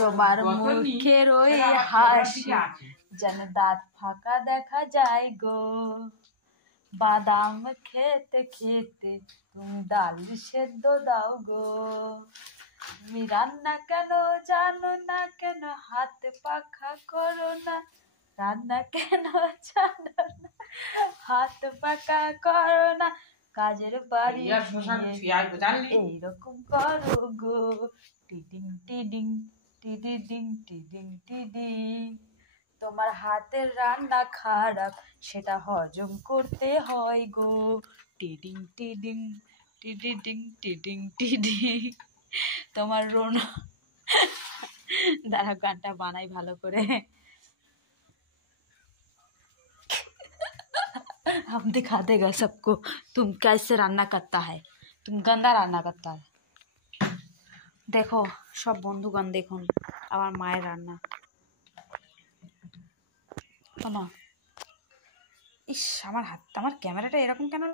তোমার মুখের ওই হাসি যেন দাঁত ফাঁকা দেখা যায় গো, বাদাম খেতে খেতে তুমি ডাল সেদ্ধ দাও গো, তুমি রান্না কেন জানো না কেন হাত পাখা করো না, রান্না কেন জানো না হাত পাখা করো না, কাজের বাড়ি এইরকম করো গো, টিডিং টিডিং টিডিডিং টিডিং টিডিং। তোমার হাতের রান্না খারাপ সেটা হজম করতে হয় গো, টিডিং টিডিং টিডিডিং টিডিং টিডিং। তোমার রোনা দাঁড়া গানটা বানাই ভালো করে। हम दिखा देगा सबको तुम कैसे রান্না करता है, तुम गंदा রান্না करता है। দেখো সব বন্ধুগণ দেখুন আমার মায়ের রান্না। ইস আমার হাত, আমার ক্যামেরাটা এরকম কেন?